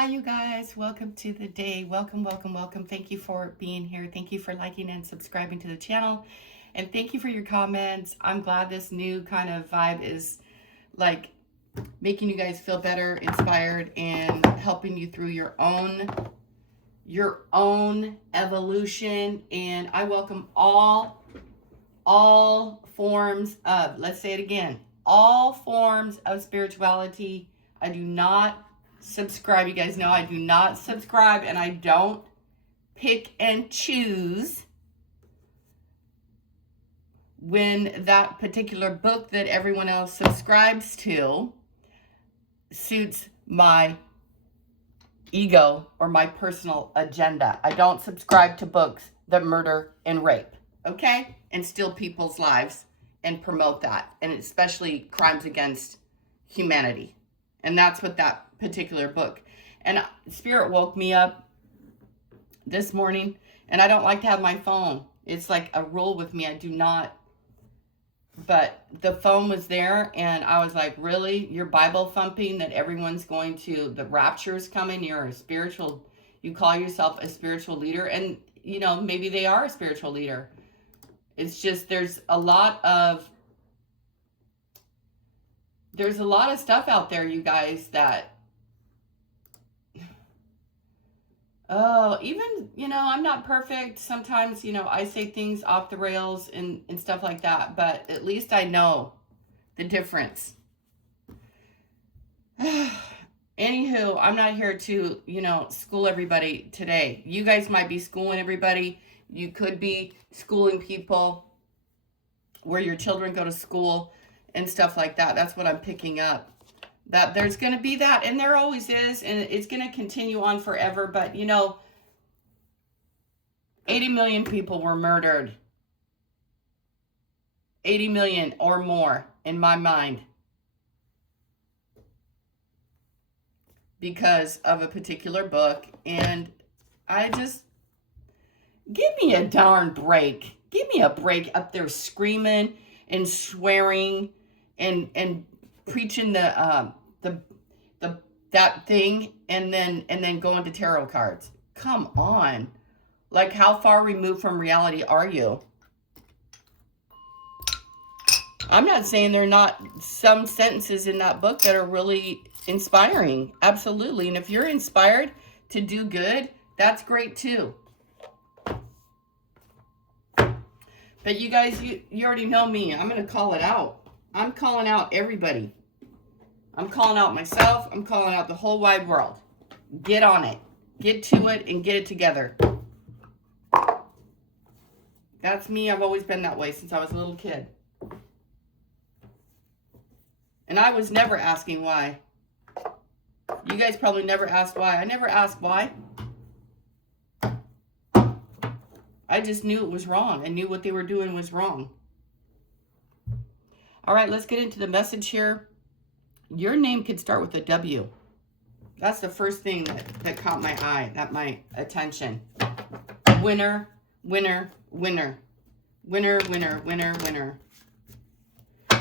Hi, you guys. Welcome to the day. Welcome, welcome, welcome. Thank you for being here. Thank you for liking and subscribing to the channel. And thank you for your comments. I'm glad this new kind of vibe is like making you guys feel better, inspired, and helping you through your own evolution. And I welcome all forms of, let's say it again, all forms of spirituality. I do not subscribe. You guys know I do not subscribe, and I don't pick and choose when that particular book that everyone else subscribes to suits my ego or my personal agenda. I don't subscribe to books that murder and rape, okay? And steal people's lives and promote that, and especially crimes against humanity. And that's what that particular book. And Spirit woke me up this morning, and I don't like to have my phone. It's like a rule with me. I do not. But the phone was there, and I was like, really? You're Bible thumping that everyone's going to, the rapture is coming. You're a spiritual, you call yourself a spiritual leader. And, you know, maybe they are a spiritual leader. It's just there's a lot of stuff out there, you guys, that, oh, even, you know, I'm not perfect. Sometimes, you know, I say things off the rails and stuff like that, but at least I know the difference. Anywho, I'm not here to, you know, school everybody today. You guys might be schooling everybody. You could be schooling people where your children go to school and stuff like that. That's what I'm picking up. That there's going to be that, and there always is, and it's going to continue on forever. But, you know, 80 million people were murdered. 80 million or more in my mind because of a particular book. And I just, give me a darn break. Give me a break up there screaming and swearing and preaching that thing and then going to tarot cards. Come on. Like, how far removed from reality are you? I'm not saying there are not some sentences in that book that are really inspiring. Absolutely. And if you're inspired to do good, that's great too. But you guys, you already know me. I'm going to call it out. I'm calling out everybody. I'm calling out myself. I'm calling out the whole wide world. Get on it. Get to it and get it together. That's me. I've always been that way since I was a little kid. And I was never asking why. You guys probably never asked why. I never asked why. I just knew it was wrong. I knew what they were doing was wrong. All right, let's get into the message here. Your name could start with a W. That's the first thing that caught my eye, my attention. Winner, winner, winner. Winner, winner, winner, winner.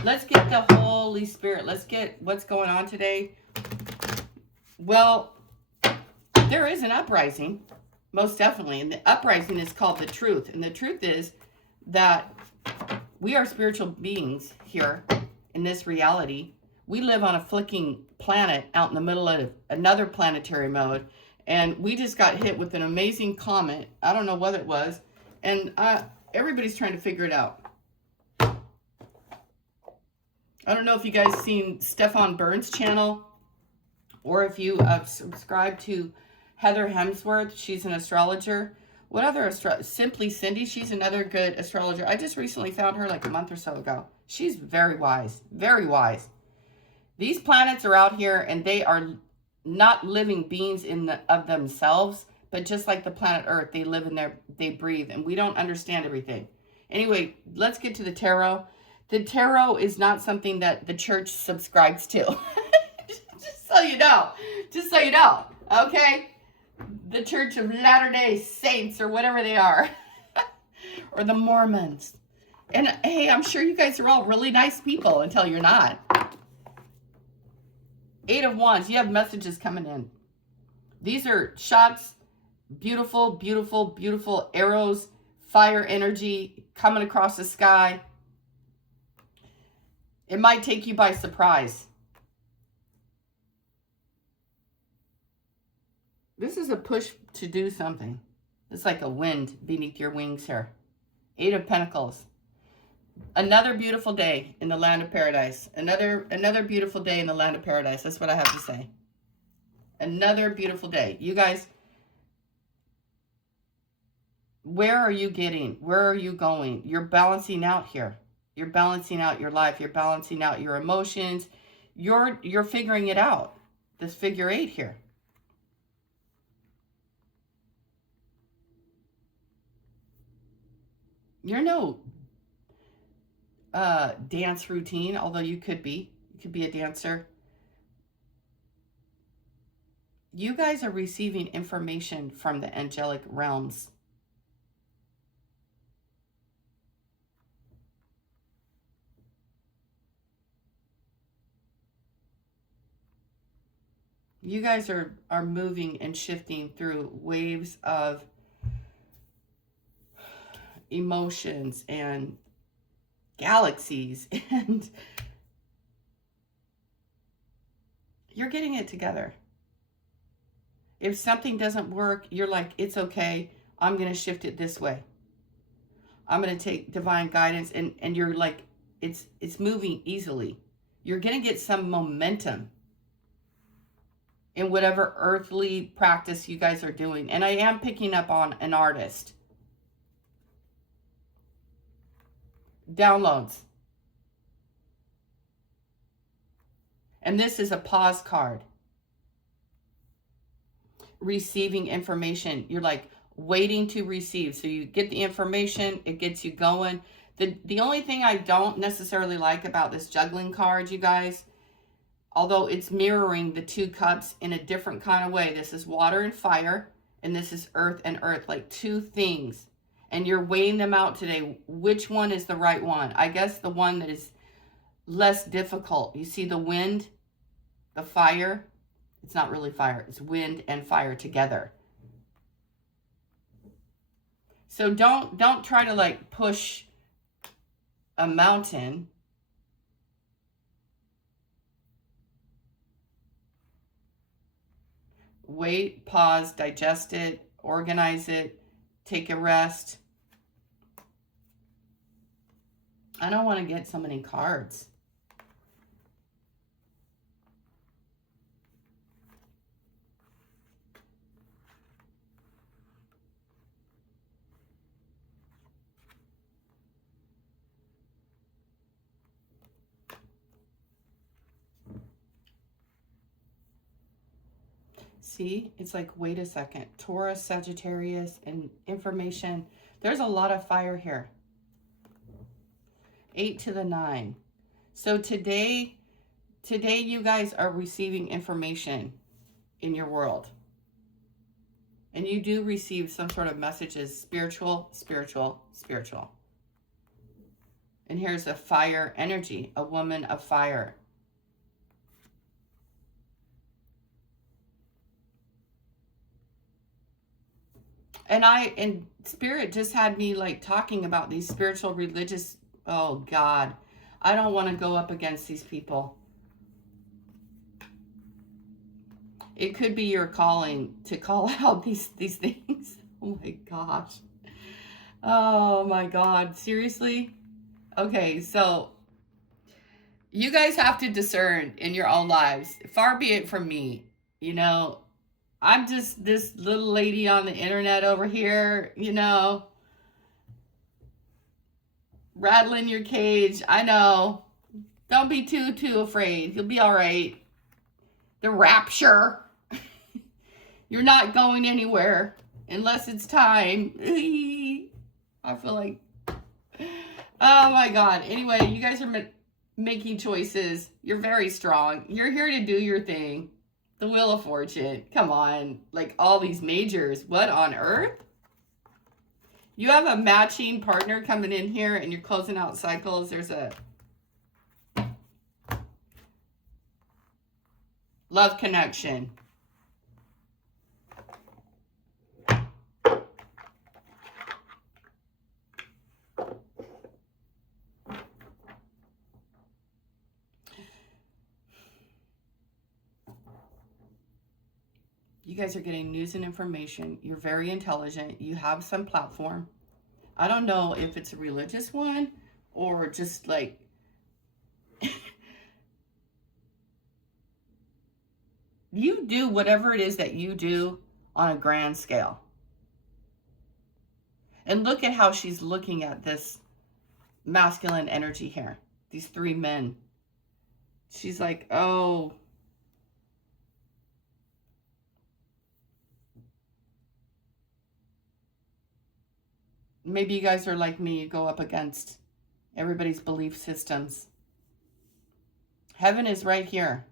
Let's get the Holy Spirit. Let's get what's going on today. Well, there is an uprising, most definitely. And the uprising is called the truth. And the truth is that we are spiritual beings here in this reality. We live on a flicking planet out in the middle of another planetary mode. And we just got hit with an amazing comet. I don't know what it was. And everybody's trying to figure it out. I don't know if you guys seen Stefan Burns' channel, or if you subscribe to Heather Hemsworth. She's an astrologer. What other Simply Cindy? She's another good astrologer. I just recently found her like a month or so ago. She's very wise. Very wise. These planets are out here, and they are not living beings of themselves, but just like the planet Earth, they live in there, they breathe, and we don't understand everything. Anyway, let's get to the tarot. The tarot is not something that the church subscribes to. Just so you know. Just so you know. Okay? The Church of Latter-day Saints, or whatever they are. Or the Mormons. And hey, I'm sure you guys are all really nice people until you're not. 8 of Wands. You have messages coming in. These are shots, beautiful, beautiful, beautiful arrows, fire energy coming across the sky. It might take you by surprise. This is a push to do something. It's like a wind beneath your wings here. 8 of Pentacles. Another beautiful day in the land of paradise. Another beautiful day in the land of paradise. That's what I have to say. Another beautiful day. You guys, where are you getting? Where are you going? You're balancing out here. You're balancing out your life. You're balancing out your emotions. You're figuring it out. This figure 8 here. You're no dance routine, although you could be. You could be a dancer. You guys are receiving information from the angelic realms. You guys are moving and shifting through waves of emotions and galaxies, and you're getting it together. If something doesn't work, you're like, it's okay. I'm going to shift it this way. I'm going to take divine guidance, and you're like, it's moving easily. You're going to get some momentum in whatever earthly practice you guys are doing. And I am picking up on an artist. Downloads. And this is a pause card. Receiving information. You're like waiting to receive. So you get the information, it gets you going. The only thing I don't necessarily like about this juggling card, you guys, although it's mirroring the 2 cups in a different kind of way. This is water and fire, and this is earth and earth, like 2 things. And you're weighing them out today. Which one is the right one? I guess the one that is less difficult. You see the wind, the fire. It's not really fire. It's wind and fire together. So don't try to like push a mountain. Wait, pause, digest it, organize it, take a rest. I don't want to get so many cards. See, it's like, wait a second. Taurus, Sagittarius, and information. There's a lot of fire here. 8 to the 9. So today you guys are receiving information in your world. And you do receive some sort of messages, spiritual, spiritual, spiritual. And here's a fire energy, a woman of fire. And spirit just had me like talking about these spiritual, religious, oh God, I don't want to go up against these people. It could be your calling to call out these things. Oh my gosh. Oh my God. Seriously? Okay, so you guys have to discern in your own lives. Far be it from me. You know, I'm just this little lady on the internet over here, you know, rattling your cage. I know. Don't be too afraid. You'll be all right. The rapture. You're not going anywhere unless it's time. I feel like, oh my God. Anyway, you guys are making choices. You're very strong. You're here to do your thing. The Wheel of Fortune. Come on. Like all these majors. What on earth? You have a matching partner coming in here and you're closing out cycles. There's a love connection. You guys are getting news and information. You're very intelligent. You have some platform. I don't know if it's a religious one or just like you do whatever it is that you do on a grand scale. And look at how she's looking at this masculine energy here. These three men. She's like, oh, maybe you guys are like me. You go up against everybody's belief systems. Heaven is right here.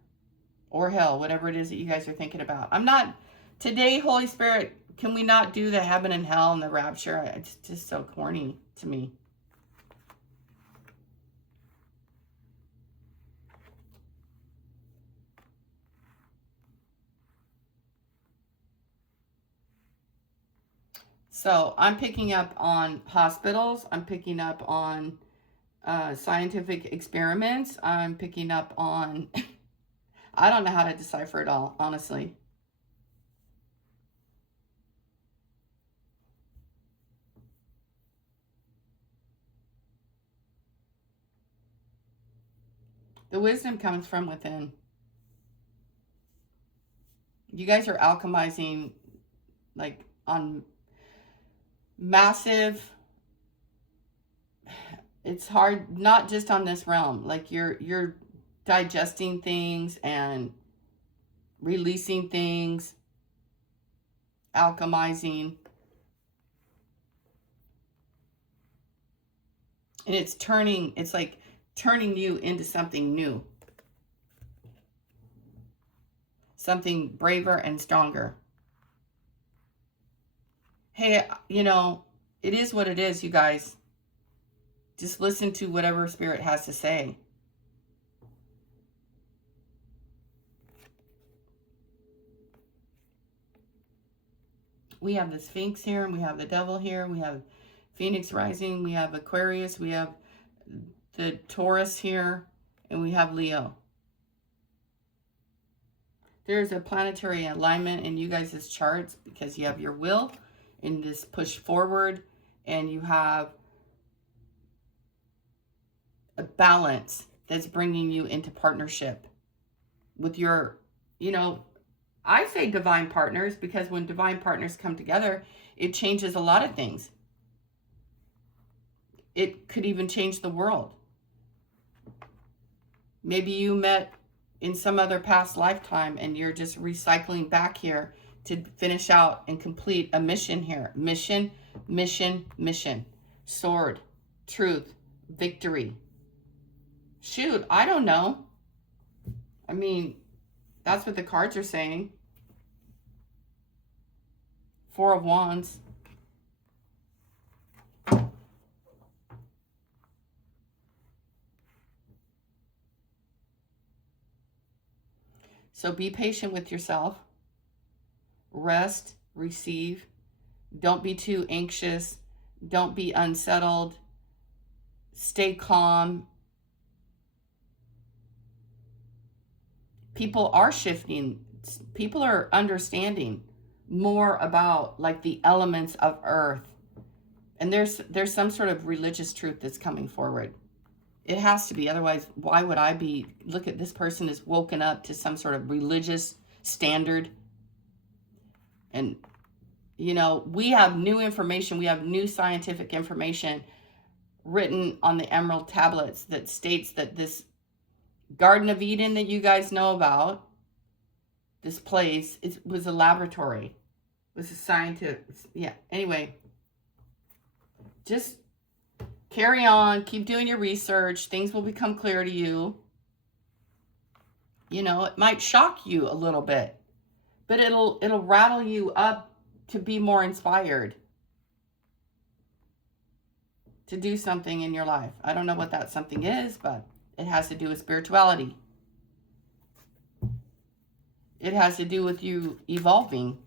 Or hell, whatever it is that you guys are thinking about. I'm not, today, Holy Spirit, can we not do the heaven and hell and the rapture? It's just so corny to me. So I'm picking up on hospitals. I'm picking up on scientific experiments. I'm picking up on, I don't know how to decipher it all, honestly. The wisdom comes from within. You guys are alchemizing like on massive, it's hard, not just on this realm. Like you're digesting things and releasing things, alchemizing. And it's like turning you into something new. Something braver and stronger. Hey, you know, it is what it is, you guys. Just listen to whatever Spirit has to say. We have the Sphinx here, and we have the Devil here. We have Phoenix rising. We have Aquarius. We have the Taurus here, and we have Leo. There's a planetary alignment in you guys' charts because you have your will in this push forward, and you have a balance that's bringing you into partnership with your, you know, I say divine partners because when divine partners come together, it changes a lot of things. It could even change the world. Maybe you met in some other past lifetime and you're just recycling back here to finish out and complete a mission here. Mission, mission, mission. Sword, truth, victory. Shoot, I don't know. I mean, that's what the cards are saying. Four of Wands. So be patient with yourself. Rest, receive. Don't be too anxious. Don't be unsettled. Stay calm. People are shifting. People are understanding more about like the elements of earth. And there's some sort of religious truth that's coming forward. It has to be. Otherwise, why would I be? Look at this person is woken up to some sort of religious standard. And, you know, we have new information. We have new scientific information written on the emerald tablets that states that this Garden of Eden that you guys know about, this place, it was a laboratory. It was a scientific, yeah. Anyway, just carry on, keep doing your research. Things will become clear to you. You know, it might shock you a little bit, but it'll rattle you up to be more inspired to do something in your life. I don't know what that something is, but it has to do with spirituality. It has to do with you evolving,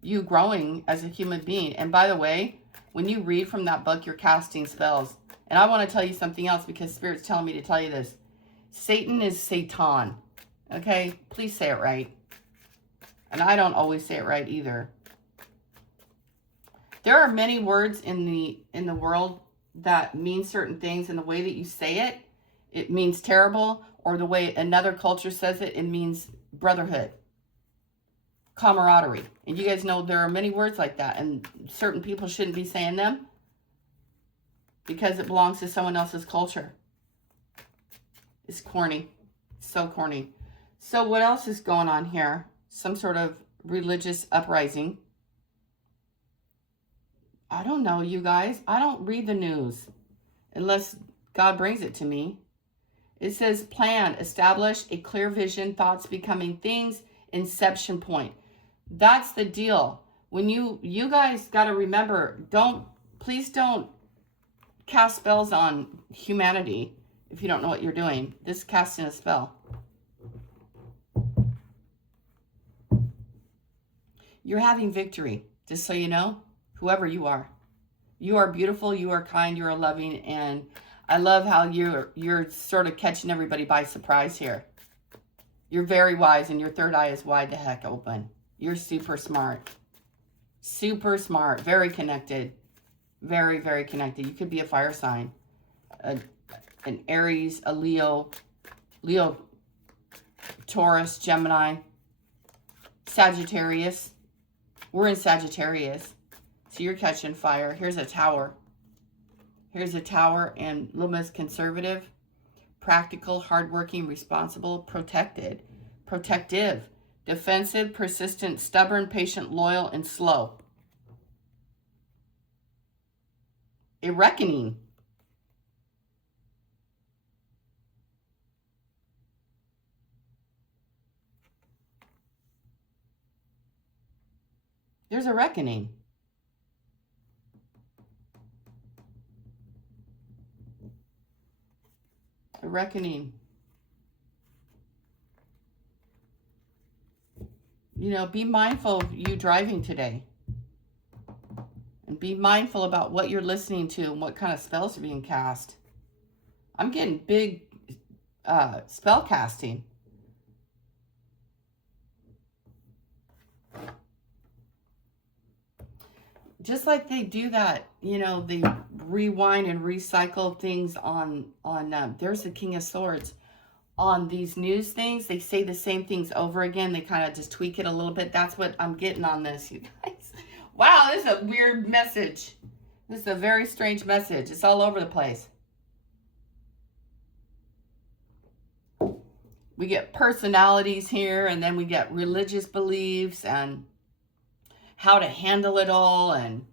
you growing as a human being. And by the way, when you read from that book, you're casting spells. And I want to tell you something else because Spirit's telling me to tell you this. Satan is Satan. Okay? Please say it right. And I don't always say it right either. There are many words in the world that mean certain things, and the way that you say it, it means terrible, or the way another culture says it, it means brotherhood, camaraderie. And you guys know there are many words like that, and certain people shouldn't be saying them because it belongs to someone else's culture. It's corny. So corny. So what else is going on here? Some sort of religious uprising. I don't know, you guys. I don't read the news unless God brings it to me. It says plan, establish a clear vision, thoughts becoming things, inception point. That's the deal. When you guys got to remember, please don't cast spells on humanity if you don't know what you're doing. This is casting a spell. You're having victory, just so you know. Whoever you are beautiful, you are kind, you are loving, and I love how you're sort of catching everybody by surprise here. You're very wise, and your third eye is wide the heck open. You're super smart, very connected, very, very connected. You could be a fire sign, an Aries, a Leo, Taurus, Gemini, Sagittarius. We're in Sagittarius. So you're catching fire. Here's a tower. Here's a tower, and a little bit conservative, practical, hardworking, responsible, protected, protective, defensive, persistent, stubborn, patient, loyal, and slow. A reckoning. There's a reckoning. A reckoning. You know, be mindful of you driving today. And be mindful about what you're listening to and what kind of spells are being cast. I'm getting big spell casting. Just like they do that, you know, they rewind and recycle things on there's the King of Swords. On these news things, they say the same things over again. They kind of just tweak it a little bit. That's what I'm getting on this, you guys. Wow, this is a weird message. This is a very strange message. It's all over the place. We get personalities here, and then we get religious beliefs and how to handle it all, and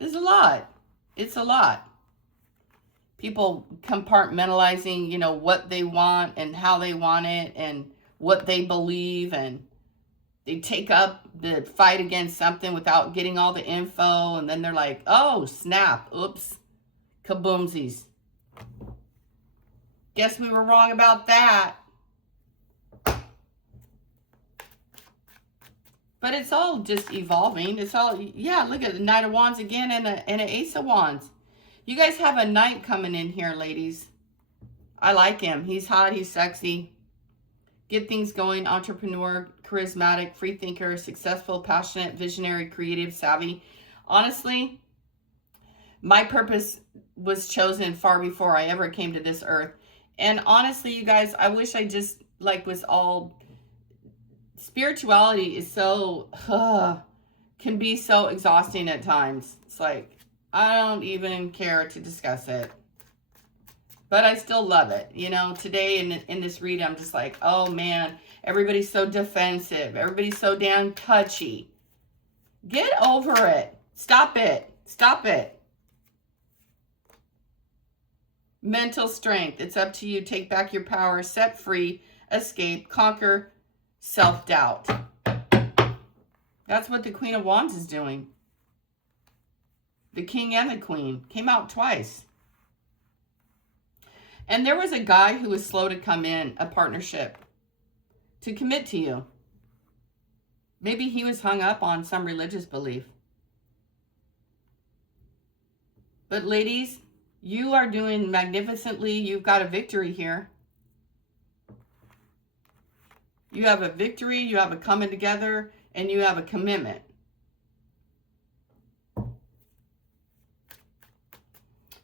there's a lot. It's a lot. People compartmentalizing, you know, what they want and how they want it and what they believe, and they take up the fight against something without getting all the info, and then they're like, oh, snap, oops, kaboomsies. Guess we were wrong about that. But it's all just evolving. It's all, yeah, look at the Knight of Wands again and an Ace of Wands. You guys have a Knight coming in here, ladies. I like him. He's hot. He's sexy. Get things going. Entrepreneur, charismatic, free thinker, successful, passionate, visionary, creative, savvy. Honestly, my purpose was chosen far before I ever came to this earth. And honestly, you guys, I wish I just, like, was all... Spirituality is so, can be so exhausting at times. It's like, I don't even care to discuss it. But I still love it. You know, today in this read, I'm just like, oh man, everybody's so defensive. Everybody's so damn touchy. Get over it. Stop it. Stop it. Mental strength. It's up to you. Take back your power. Set free. Escape. Conquer. Self-doubt. That's what the Queen of Wands is doing. The King and the Queen came out twice. And there was a guy who was slow to come in, a partnership, to commit to you. Maybe he was hung up on some religious belief. But ladies, you are doing magnificently. You've got a victory here. You have a victory, you have a coming together, and you have a commitment.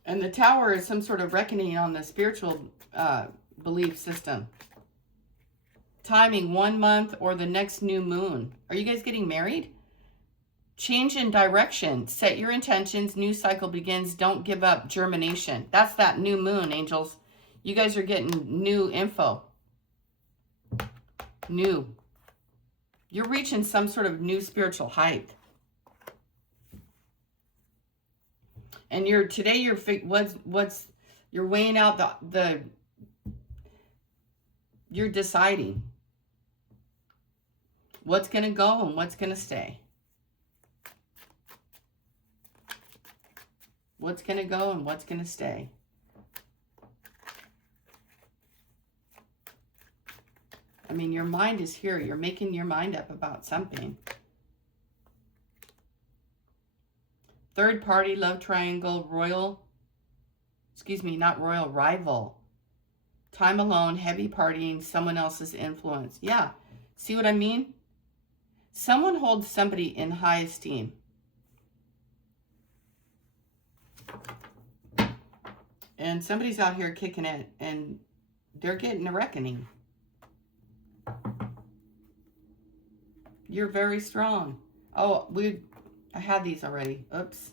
And the Tower is some sort of reckoning on the spiritual belief system. Timing, 1 month or the next new moon. Are you guys getting married? Change in direction. Set your intentions. New cycle begins. Don't give up. Germination. That's that new moon, angels. You guys are getting new info. New. You're reaching some sort of new spiritual height. And you're weighing out you're deciding what's going to go and what's going to stay. What's going to go and what's going to stay. I mean, your mind is here. You're making your mind up about something. Third party, love triangle, not royal, rival. Time alone, heavy partying, someone else's influence. Yeah, see what I mean? Someone holds somebody in high esteem. And somebody's out here kicking it, and they're getting a reckoning. You're very strong. Oh, I had these already. Oops.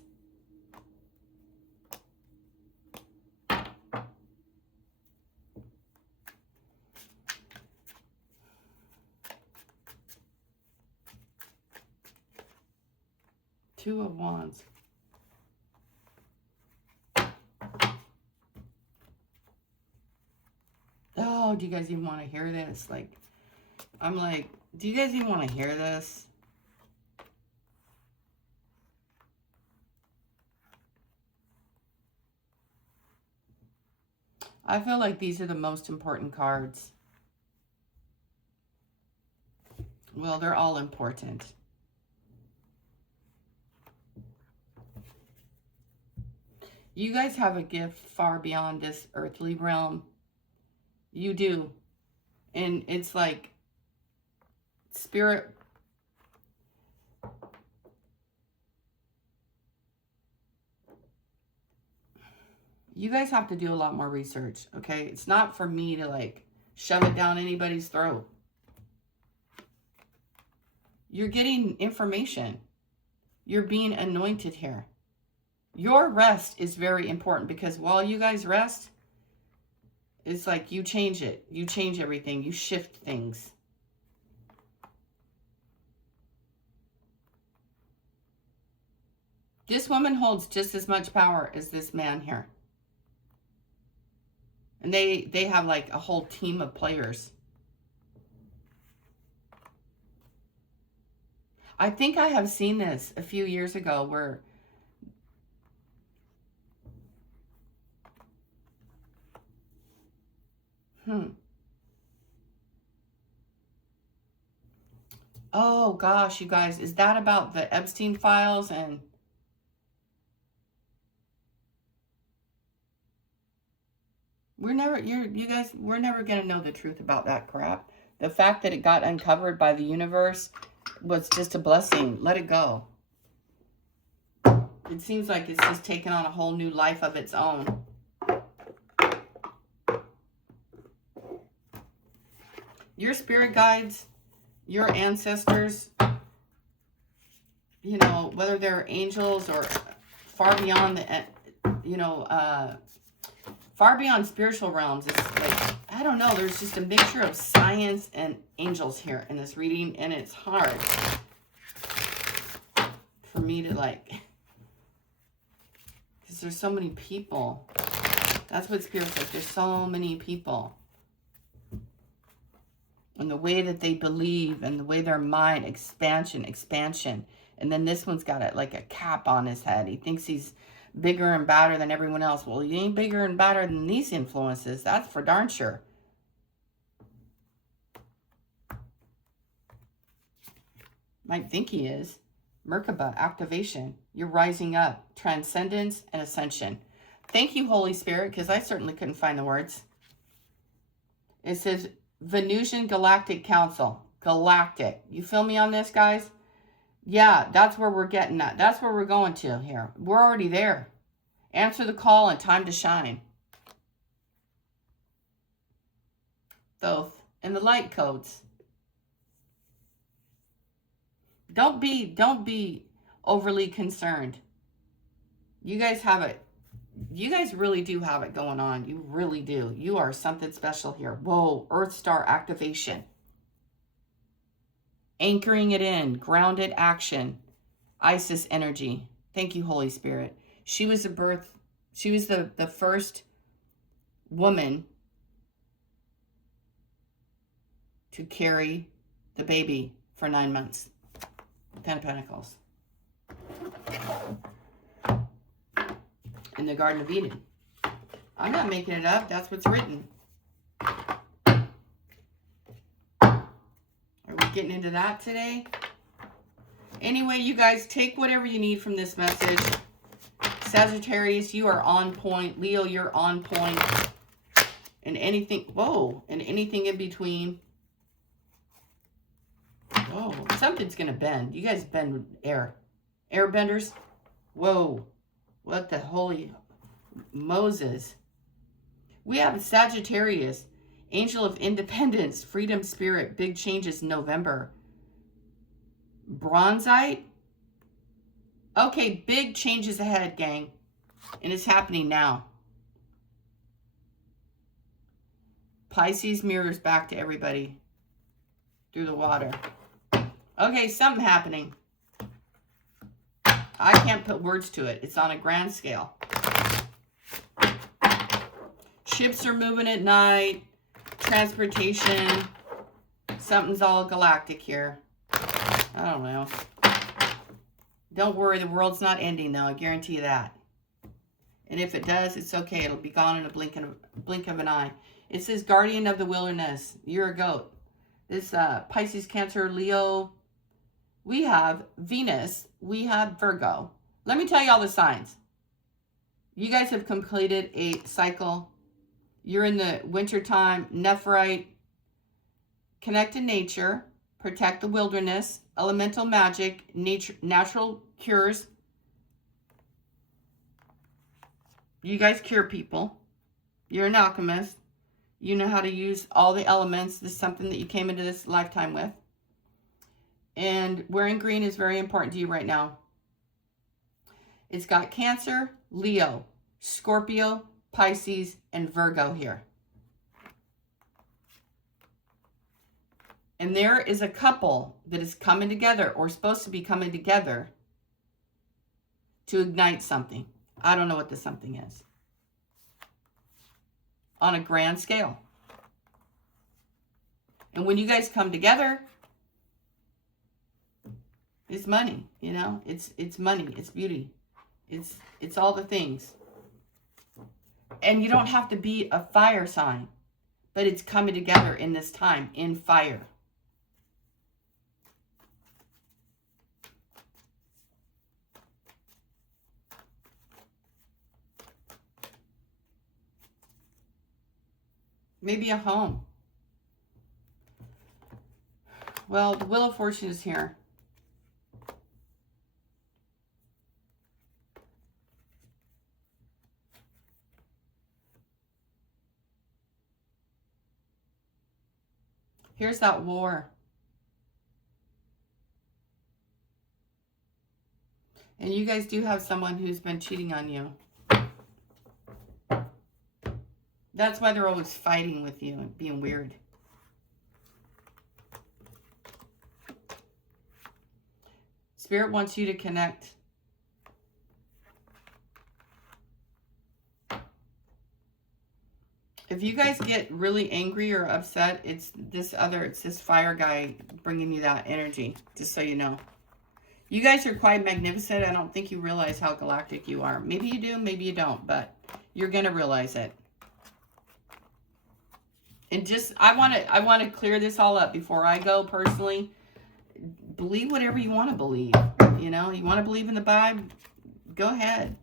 Two of Wands. Oh, do you guys even want to hear this? I'm like, do you guys even want to hear this? I feel like these are the most important cards. Well, they're all important. You guys have a gift far beyond this earthly realm. You do. And it's like spirit. You guys have to do a lot more research, okay? It's not for me to shove it down anybody's throat. You're getting information. You're being anointed here. Your rest is very important, because while you guys rest, it's like you change it. You change everything. You shift things. This woman holds just as much power as this man here. And they have a whole team of players. I think I have seen this a few years ago where oh gosh, you guys, is that about the Epstein files? And we're never going to know the truth about that crap. The fact that it got uncovered by the universe was just a blessing. Let it go. It seems like it's just taken on a whole new life of its own. Your spirit guides, your ancestors, whether they're angels or far beyond far beyond spiritual realms. It's I don't know, there's just a mixture of science and angels here in this reading, and it's hard for me to because there's so many people. That's what Spirit's like. There's so many people. And the way that they believe and the way their mind, expansion. And then this one's got a cap on his head. He thinks he's bigger and badder than everyone else. Well, he ain't bigger and badder than these influences. That's for darn sure. Might think he is. Merkaba, activation. You're rising up. Transcendence and ascension. Thank you, Holy Spirit, because I certainly couldn't find the words. It says, Venusian Galactic Council. Galactic. You feel me on this, guys? Yeah, that's where we're getting at. That's where we're going to here. We're already there. Answer the call and time to shine. Thoth. And the light codes. Don't be overly concerned. You guys have it. You guys really do have it going on. You really do. You are something special here. Whoa, Earth Star activation. Anchoring it in. Grounded action. Isis energy. Thank you, Holy Spirit. She was the first woman to carry the baby for 9 months. 10 of Pentacles. In the Garden of Eden. I'm not making it up. That's what's written. Are we getting into that today? Anyway, you guys, take whatever you need from this message. Sagittarius, you are on point. Leo, you're on point. And anything, whoa, and anything in between. Whoa, something's going to bend. You guys bend air. Airbenders. Whoa. What the holy Moses. We have Sagittarius. Angel of Independence. Freedom Spirit. Big changes in November. Bronzite. Okay, big changes ahead, gang. And it's happening now. Pisces mirrors back to everybody. Through the water. Okay, something happening. I can't put words to it. It's on a grand scale. Ships are moving at night. Transportation. Something's all galactic here. I don't know. Don't worry, the world's not ending though. I guarantee you that. And if it does, it's okay. It'll be gone in a blink of an eye. It says Guardian of the Wilderness. You're a goat. This Pisces, Cancer, Leo. We have Venus. We have Virgo. Let me tell you all the signs. You guys have completed a cycle. You're in the winter time. Nephrite. Connect to nature. Protect the wilderness. Elemental magic. Natural cures. You guys cure people. You're an alchemist. You know how to use all the elements. This is something that you came into this lifetime with. And wearing green is very important to you right now. It's got Cancer, Leo, Scorpio, Pisces, and Virgo here. And there is a couple that is coming together or supposed to be coming together to ignite something. I don't know what the something is. On a grand scale. And when you guys come together, it's money, you know? It's money, it's beauty. It's all the things. And you don't have to be a fire sign, but it's coming together in this time in fire. Maybe a home. Well, the Wheel of Fortune is here. Here's that war. And you guys do have someone who's been cheating on you. That's why they're always fighting with you and being weird. Spirit wants you to connect. If you guys get really angry or upset, it's this fire guy bringing you that energy, just so you know. You guys are quite magnificent. I don't think you realize how galactic you are. Maybe you do, maybe you don't, but you're going to realize it. And just, I want to clear this all up before I go personally. Believe whatever you want to believe. You know, you want to believe in the Bible, go ahead.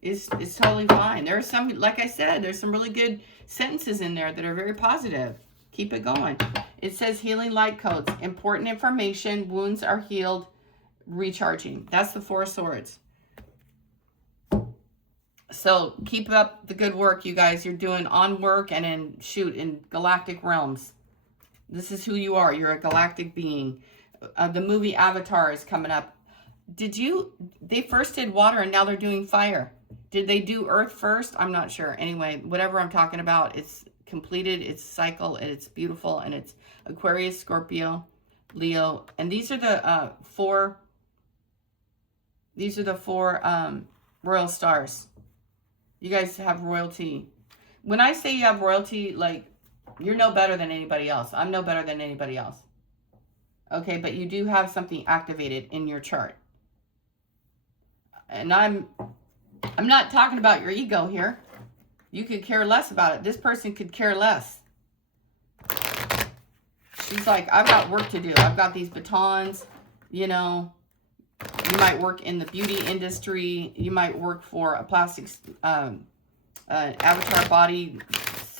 It's totally fine. There are some, like I said, there's some really good sentences in there that are very positive. Keep keep it going. It says healing light codes, important information, wounds are healed, recharging. That's the Four of Swords. So keep up the good work, you guys. You're doing on work and in galactic realms. This is who you are. You're a galactic being. The movie Avatar is coming up. They first did water and now they're doing fire. Did they do earth first? I'm not sure. Anyway, whatever I'm talking about, it's completed its cycle and it's beautiful, and it's Aquarius, Scorpio, Leo, and these are the four royal stars. You guys have royalty. When I say you have royalty, like, you're no better than anybody else. I'm no better than anybody else. Okay, but you do have something activated in your chart. And I'm not talking about your ego here. You could care less about it. This person could care less. She's like, I've got work to do. I've got these batons, you know. You might work in the beauty industry. You might work for a plastic avatar body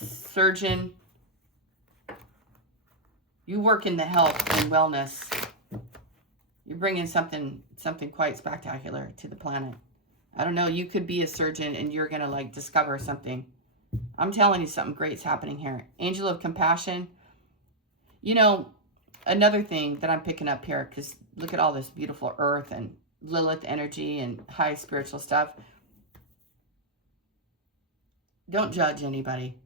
surgeon. You work in the health and wellness. You're bringing something quite spectacular to the planet. I don't know. You could be a surgeon and you're going to like discover something. I'm telling you, something great's happening here. Angel of compassion. You know, another thing that I'm picking up here, because look at all this beautiful earth and Lilith energy and high spiritual stuff. Don't judge anybody.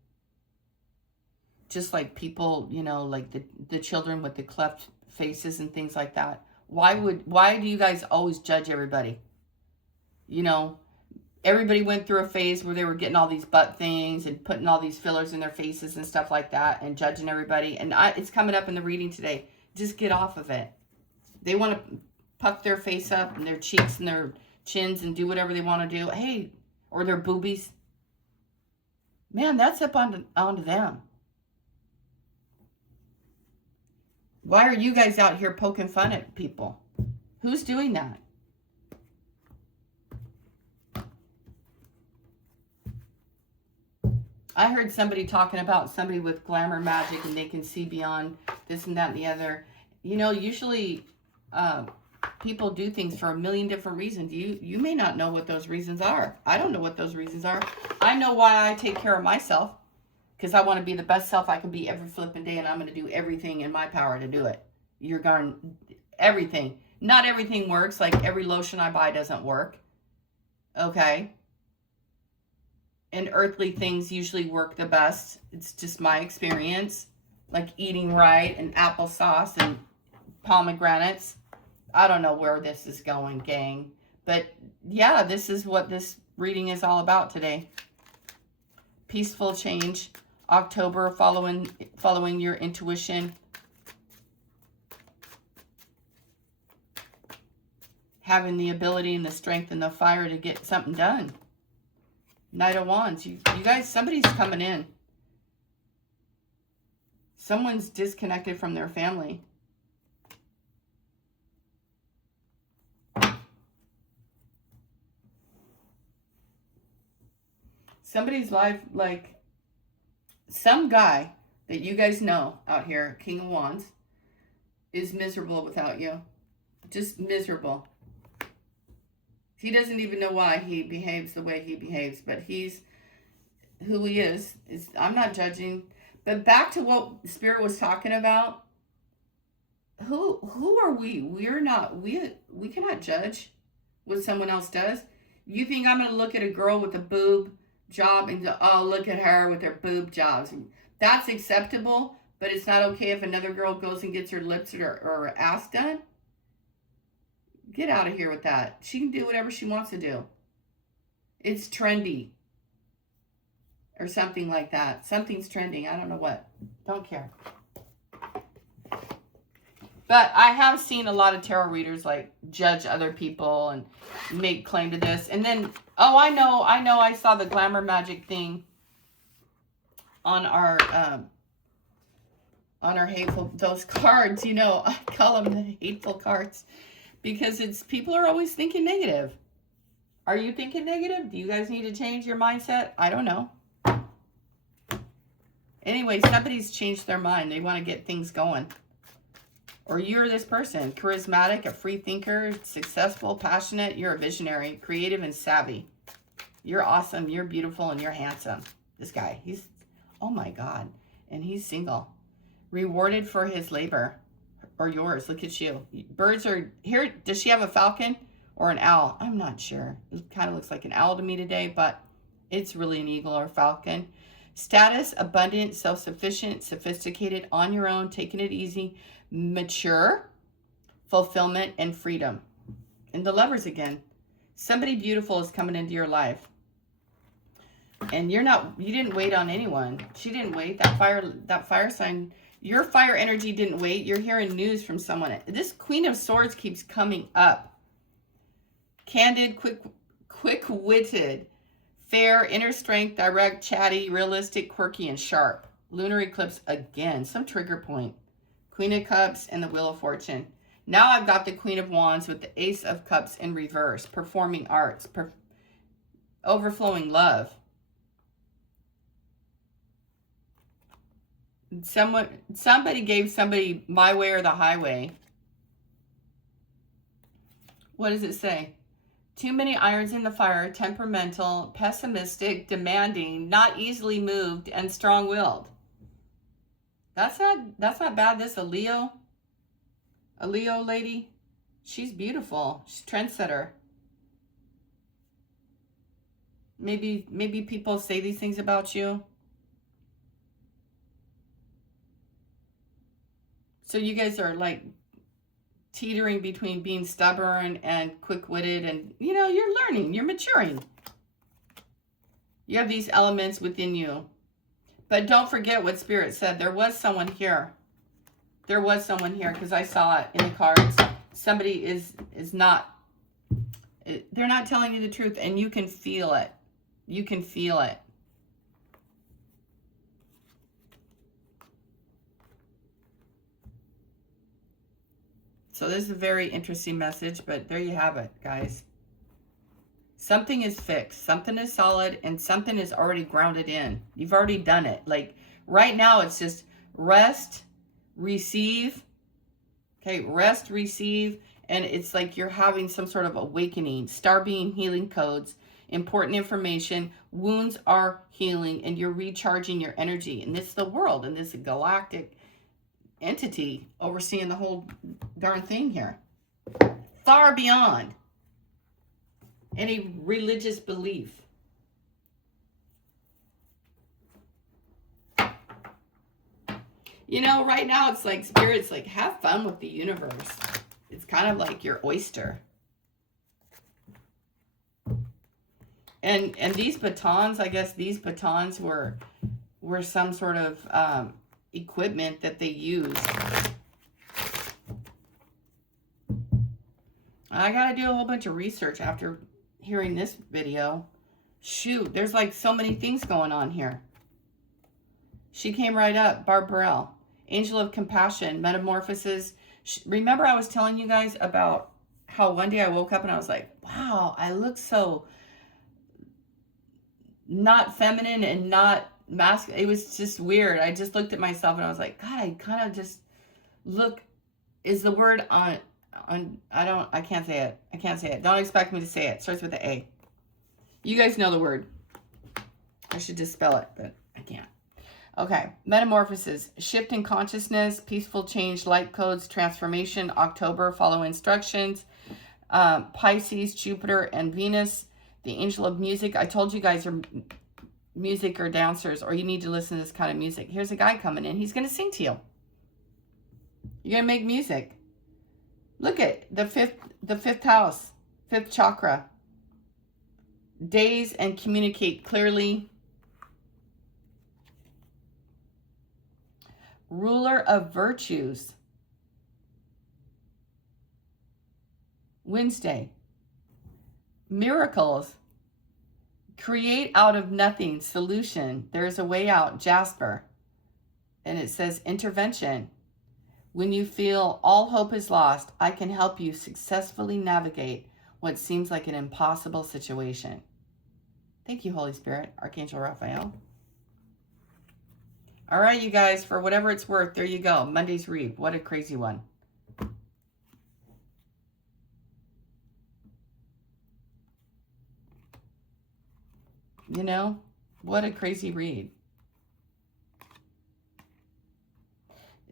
Just like people, you know, like the children with the cleft faces and things like that. Why do you guys always judge everybody? You know, everybody went through a phase where they were getting all these butt things and putting all these fillers in their faces and stuff like that and judging everybody. And it's coming up in the reading today. Just get off of it. They want to puff their face up and their cheeks and their chins and do whatever they want to do. Hey, or their boobies. Man, that's up onto them. Why are you guys out here poking fun at people? Who's doing that? I heard somebody talking about somebody with glamour magic and they can see beyond this and that and the other. You know, usually people do things for a million different reasons. You may not know what those reasons are. I don't know what those reasons are. I know why I take care of myself, because I want to be the best self I can be every flipping day, and I'm going to do everything in my power to do it. You're going, everything. Not everything works. Like every lotion I buy doesn't work. Okay? And earthly things usually work the best. It's just my experience. Like eating right and applesauce and pomegranates. I don't know where this is going, gang. But yeah, this is what this reading is all about today. Peaceful change. October, following your intuition. Having the ability and the strength and the fire to get something done. Knight of Wands. You guys, somebody's coming in. Someone's disconnected from their family. Somebody's life, like some guy that you guys know out here, King of Wands, is miserable without you. Just miserable. He doesn't even know why he behaves the way he behaves, but he's who he is. I'm not judging. But back to what Spirit was talking about. Who are we? We're not, we cannot judge what someone else does. You think I'm going to look at a girl with a boob job and go, oh, look at her with her boob jobs. That's acceptable, but it's not okay if another girl goes and gets her lips or her ass done. Get out of here with that. She can do whatever she wants to do. It's trendy. Or something like that. Something's trending. I don't know what. Don't care. But I have seen a lot of tarot readers like judge other people and make claim to this. And then, oh, I know. I saw the glamour magic thing on our hateful, those cards, you know, I call them the hateful cards. Because people are always thinking negative. Are you thinking negative? Do you guys need to change your mindset? I don't know. Anyway, somebody's changed their mind. They want to get things going. Or you're this person. Charismatic, a free thinker, successful, passionate. You're a visionary, creative, and savvy. You're awesome. You're beautiful, and you're handsome. This guy, he's, oh my God. And he's single. Rewarded for his labor. Or yours. Look at you. Birds are here. Does she have a falcon or an owl? I'm not sure. It kind of looks like an owl to me today, but it's really an eagle or falcon. Status, abundant, self-sufficient, sophisticated, on your own, taking it easy, mature, fulfillment, and freedom. And the Lovers again. Somebody beautiful is coming into your life. And you didn't wait on anyone. She didn't wait. That fire sign, your fire energy didn't wait. You're hearing news from someone. This Queen of Swords keeps coming up. Candid, quick-witted, fair, inner strength, direct, chatty, realistic, quirky, and sharp. Lunar eclipse again. Some trigger point. Queen of Cups and the Wheel of Fortune. Now I've got the Queen of Wands with the Ace of Cups in reverse. Performing arts. Overflowing love. Somebody gave somebody my way or the highway. What does it say? Too many irons in the fire, temperamental, pessimistic, demanding, not easily moved, and strong-willed. That's not bad. This a Leo lady. She's beautiful. She's trendsetter. Maybe people say these things about you. So you guys are like teetering between being stubborn and quick-witted, and you're learning, you're maturing. You have these elements within you. But don't forget what Spirit said. There was someone here. There was someone here, because I saw it in the cards. Somebody is not, they're not telling you the truth, and you can feel it. You can feel it. So this is a very interesting message, but there you have it, guys. Something is fixed, something is solid, and something is already grounded in. You've already done it. Like right now, it's just rest, receive. Okay, rest, receive, and it's like you're having some sort of awakening. Star being healing codes, important information. Wounds are healing, and you're recharging your energy. And this is the world, and this is galactic entity overseeing the whole darn thing here, far beyond any religious belief. Right now it's like Spirit's like, have fun with the universe. It's kind of like your oyster. And these batons, I guess these batons were some sort of equipment that they used. I gotta do a whole bunch of research after hearing this video. Shoot, there's like so many things going on here. She came right up, Barb Burrell. Angel of Compassion, Metamorphosis. Remember I was telling you guys about how one day I woke up and I was like, wow, I look so not feminine and not masculine. It was just weird. I just looked at myself and I was like, God, I kind of just look, is the word on I can't say it. I can't say it. Don't expect me to say it. It starts with an A. You guys know the word. I should just spell it, but I can't. Okay. Metamorphosis. Shift in consciousness. Peaceful change. Light codes. Transformation. October. Follow instructions. Pisces, Jupiter, and Venus. The Angel of Music. I told you guys are music or dancers, or you need to listen to this kind of music. Here's a guy coming in. He's going to sing to you. You're going to make music. Look at the fifth house, fifth chakra. Daze and communicate clearly. Ruler of virtues. Wednesday. Miracles. Create out of nothing. Solution. There's a way out. Jasper. And it says intervention. When you feel all hope is lost, I can help you successfully navigate what seems like an impossible situation. Thank you, Holy Spirit. Archangel Raphael. All right, you guys, for whatever it's worth, there you go. Monday's read. What a crazy one. You know, what a crazy read.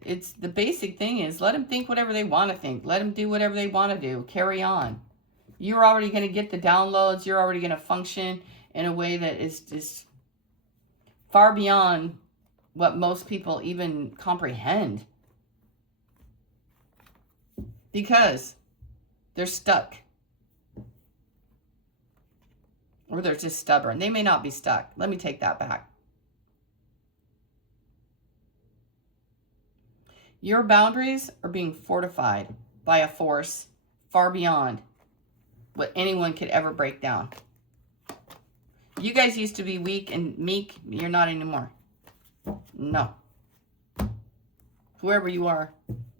It's the basic thing is let them think whatever they want to think. Let them do whatever they want to do. Carry on. You're already going to get the downloads. You're already going to function in a way that is just far beyond what most people even comprehend. Because they're stuck. Or they're just stubborn. They may not be stuck. Let me take that back. Your boundaries are being fortified by a force far beyond what anyone could ever break down. You guys used to be weak and meek. You're not anymore. No. Whoever you are,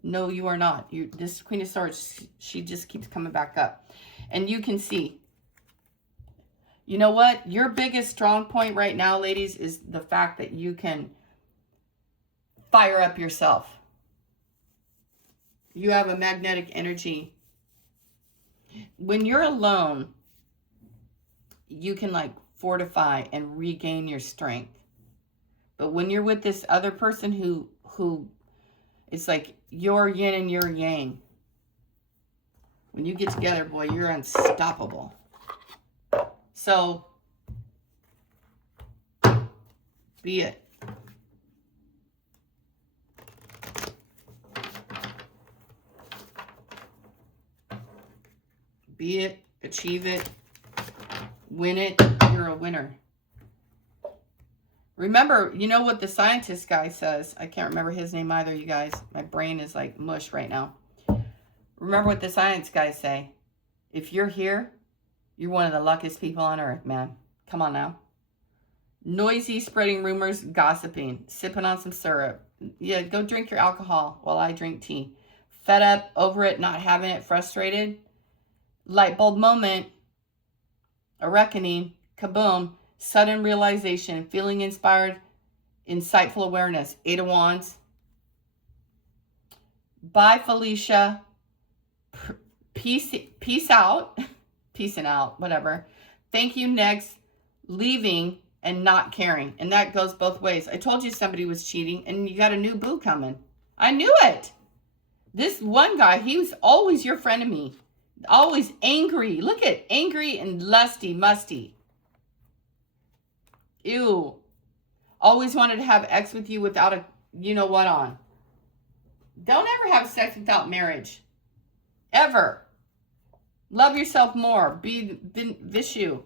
no, you are not. This Queen of Swords, she just keeps coming back up. And you can see. You know what? Your biggest strong point right now, ladies, is the fact that you can fire up yourself. You have a magnetic energy. When you're alone, you can like fortify and regain your strength. But when you're with this other person who it's like your yin and your yang. When you get together, boy, you're unstoppable. So, be it. Be it, achieve it, win it, you're a winner. Remember, you know what the scientist guy says? I can't remember his name either, you guys. My brain is like mush right now. Remember what the science guys say. If you're here, you're one of the luckiest people on earth, man. Come on now. Noisy, spreading rumors, gossiping, sipping on some syrup. Yeah, go drink your alcohol while I drink tea. Fed up, over it, not having it, frustrated. Light bulb moment, a reckoning, kaboom, sudden realization, feeling inspired, insightful awareness. 8 of Wands. Bye, Felicia. Peace out. Peacing out, whatever. Thank you, next. Leaving and not caring. And that goes both ways. I told you somebody was cheating and you got a new boo coming. I knew it. This one guy, he was always your frenemy. Always angry. Look at angry and lusty, musty. Ew. Always wanted to have sex with you without a you know what on. Don't ever have sex without marriage. Ever. Love yourself more. Be vicious.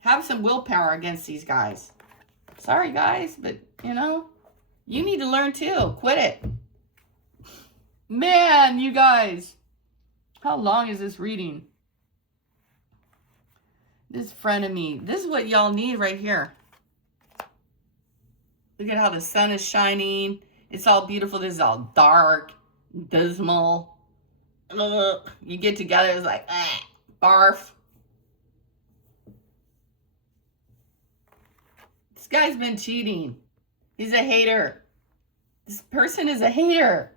Have some willpower against these guys. Sorry, guys, but, you know, you need to learn too. Quit it. Man, you guys. How long is this reading? This frenemy. This is what y'all need right here. Look at how the sun is shining. It's all beautiful. This is all dark, dismal. Ugh. You get together, it's like, barf. This guy's been cheating. He's a hater. This person is a hater.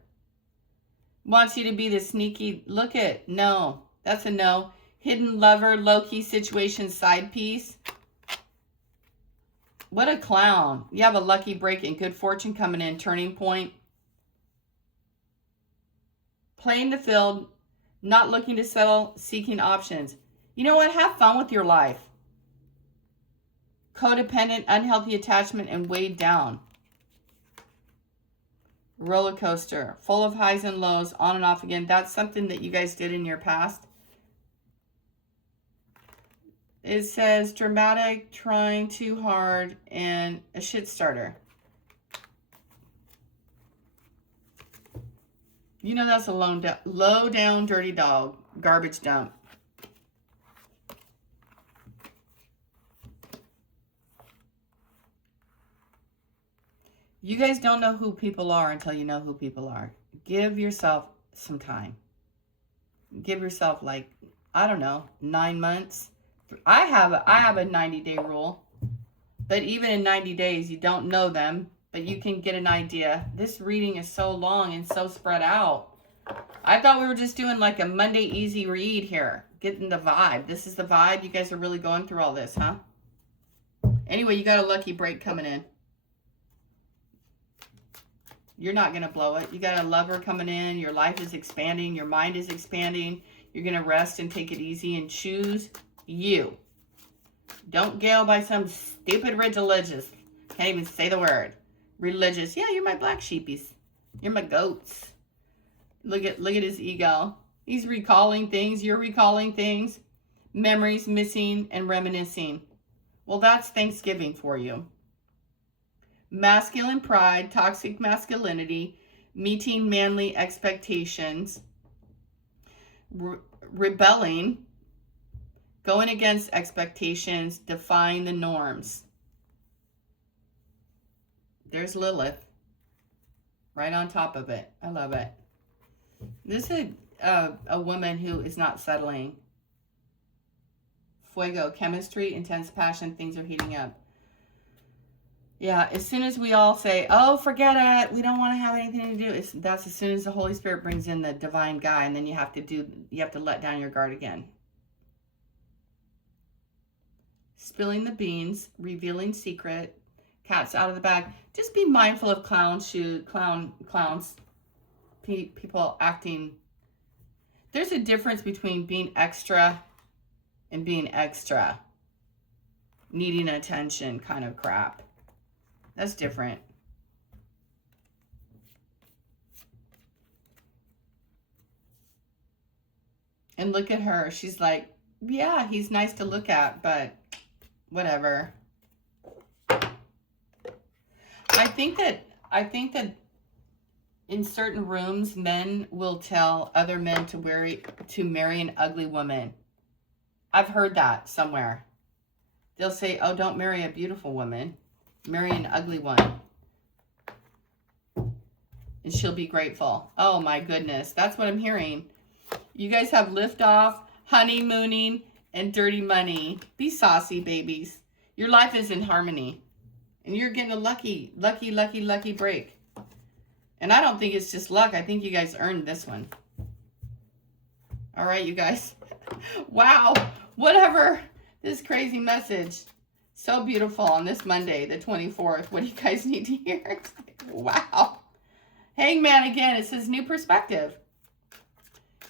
Wants you to be the sneaky, look at, no. That's a no. Hidden lover, low-key situation, side piece. What a clown. You have a lucky break and good fortune coming in, turning point. Playing the field, not looking to settle, seeking options. You know what? Have fun with your life. Codependent, unhealthy attachment, and weighed down. Roller coaster, full of highs and lows, on and off again. That's something that you guys did in your past. It says dramatic, trying too hard, and a shit starter. You know that's a low down, dirty dog, garbage dump. You guys don't know who people are until you know who people are. Give yourself some time. Give yourself like, I don't know, 9 months. I have a 90-day rule. But even in 90 days, you don't know them, but you can get an idea. This reading is so long and so spread out. I thought we were just doing like a Monday easy read here. Getting the vibe. This is the vibe. You guys are really going through all this, huh? Anyway, you got a lucky break coming in. You're not going to blow it. You got a lover coming in. Your life is expanding. Your mind is expanding. You're going to rest and take it easy and choose you. Don't go by some stupid religious. Can't even say the word. Religious. Yeah, you're my black sheepies. You're my goats. Look at his ego. He's recalling things. You're recalling things. Memories missing and reminiscing. Well, that's Thanksgiving for you. Masculine pride, toxic masculinity, meeting manly expectations, rebelling, going against expectations, defying the norms. There's Lilith right on top of it. I love it. This is a woman who is not settling. Fuego, chemistry, intense passion, things are heating up. Yeah, as soon as we all say, oh, forget it, we don't want to have anything to do, that's as soon as the Holy Spirit brings in the divine guy, and then you have to let down your guard again. Spilling the beans, revealing secret, cats out of the bag. Just be mindful of clowns, people acting. There's a difference between being extra and being extra. Needing attention kind of crap. That's different. And look at her. She's like, yeah, he's nice to look at, but whatever. I think that in certain rooms, men will tell other men to marry an ugly woman. I've heard that somewhere. They'll say, oh, don't marry a beautiful woman. Marry an ugly one. And she'll be grateful. Oh my goodness. That's what I'm hearing. You guys have liftoff, honeymooning, and dirty money. Be saucy, babies. Your life is in harmony. And you're getting a lucky break. And I don't think it's just luck. I think you guys earned this one. All right, you guys. Wow. Whatever. This crazy message. So beautiful on this Monday, the 24th. What do you guys need to hear? Wow. Hangman again. It says new perspective.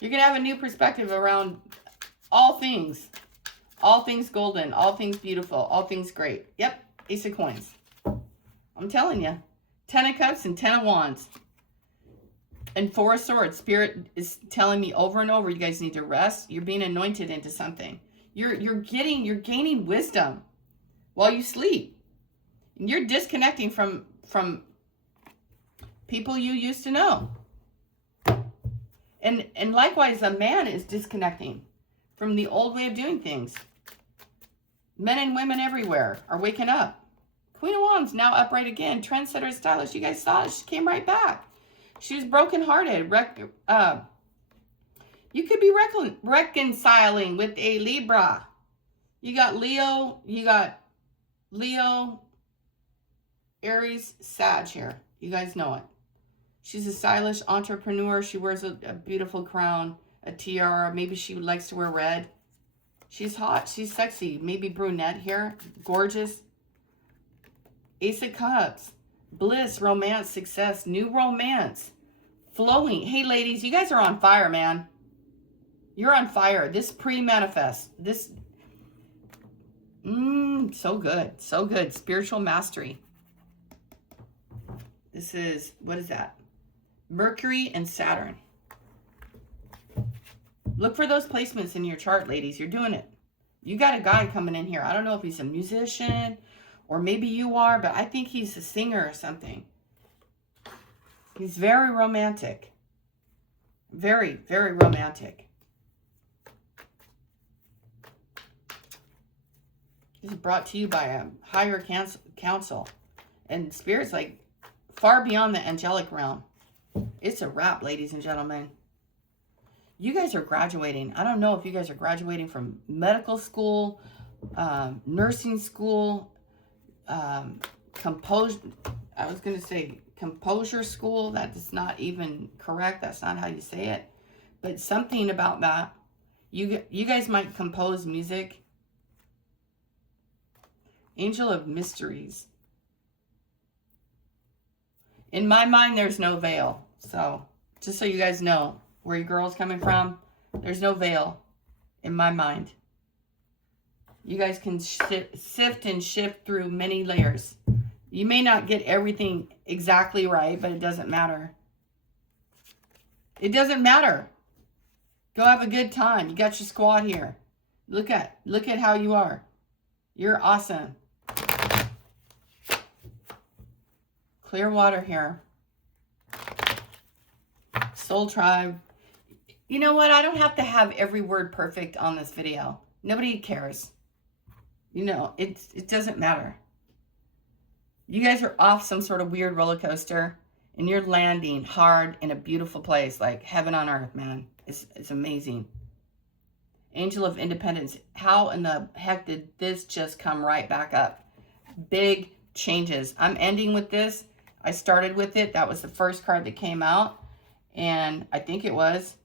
You're going to have a new perspective around all things. All things golden. All things beautiful. All things great. Yep. Ace of coins. I'm telling you. 10 of cups and 10 of wands. And 4 of swords. Spirit is telling me over and over, you guys need to rest. You're being anointed into something. You're gaining wisdom while you sleep. And you're disconnecting from people you used to know. And likewise, a man is disconnecting from the old way of doing things. Men and women everywhere are waking up. Queen of Wands now upright again. Trendsetter, stylish. You guys saw it. She came right back. She was brokenhearted. You could be reconciling with a Libra. You got Leo. Aries, Sag here. You guys know it. She's a stylish entrepreneur. She wears a beautiful crown, a tiara. Maybe she likes to wear red. She's hot. She's sexy. Maybe brunette here. Gorgeous. Ace of Cups. Bliss, romance, success, new romance. Flowing. Hey, ladies, you guys are on fire, man. You're on fire. This pre-manifest. This, so good. So good. Spiritual mastery. This is, what is that? Mercury and Saturn. Look for those placements in your chart, ladies. You're doing it. You got a guy coming in here. I don't know if he's a musician or maybe you are, but I think he's a singer or something. He's very romantic. Very, very romantic. This is brought to you by a higher council. And Spirit's like far beyond the angelic realm. It's a wrap, ladies and gentlemen. You guys are graduating. I don't know if you guys are graduating from medical school, nursing school, I was going to say composure school. That is not even correct. That's not how you say it. But something about that. You guys might compose music. Angel of Mysteries. In my mind, there's no veil. So, just so you guys know where your girl's coming from, there's no veil in my mind. You guys can sift and shift through many layers. You may not get everything exactly right, but it doesn't matter. It doesn't matter. Go have a good time. You got your squad here. Look at how you are. You're awesome. Clear water here. Soul tribe. You know what? I don't have to have every word perfect on this video. Nobody cares. You know, it doesn't matter. You guys are off some sort of weird roller coaster, and you're landing hard in a beautiful place, like heaven on earth, man. It's amazing. Angel of Independence. How in the heck did this just come right back up? Big changes. I'm ending with this. I started with it. That was the first card that came out, and I think it was.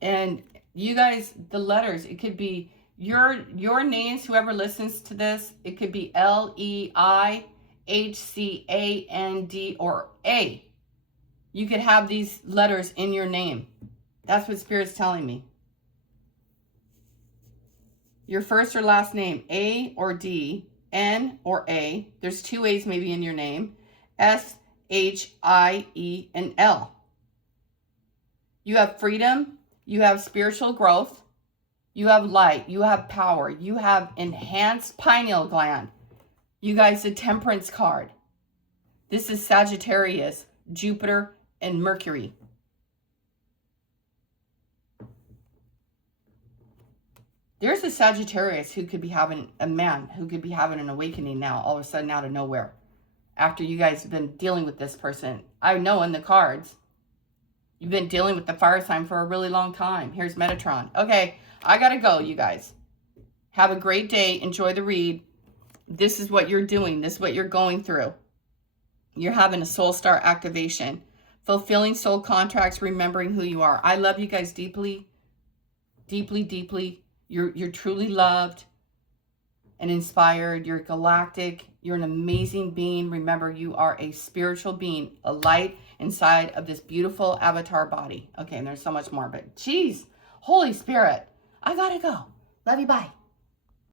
And you guys, the letters, it could be your names, whoever listens to this, it could be L-E-I-H-C-A-N-D or A. You could have these letters in your name. That's what Spirit's telling me. Your first or last name, A or D, N or A. There's two A's maybe in your name. S, H, I, E, and L. You have freedom. You have spiritual growth. You have light. You have power. You have enhanced pineal gland. You guys, the Temperance card. This is Sagittarius, Jupiter, and Mercury. There's a Sagittarius who could be having a man who could be having an awakening now, all of a sudden out of nowhere. After you guys have been dealing with this person. I know in the cards. You've been dealing with the fire sign for a really long time. Here's Metatron. Okay, I gotta go, you guys. Have a great day. Enjoy the read. This is what you're doing. This is what you're going through. You're having a soul star activation. Fulfilling soul contracts, remembering who you are. I love you guys deeply. Deeply, deeply. You're truly loved and inspired. You're galactic. You're an amazing being. Remember, you are a spiritual being, a light inside of this beautiful avatar body. Okay, and there's so much more, but geez, Holy Spirit, I gotta go. Love you, bye.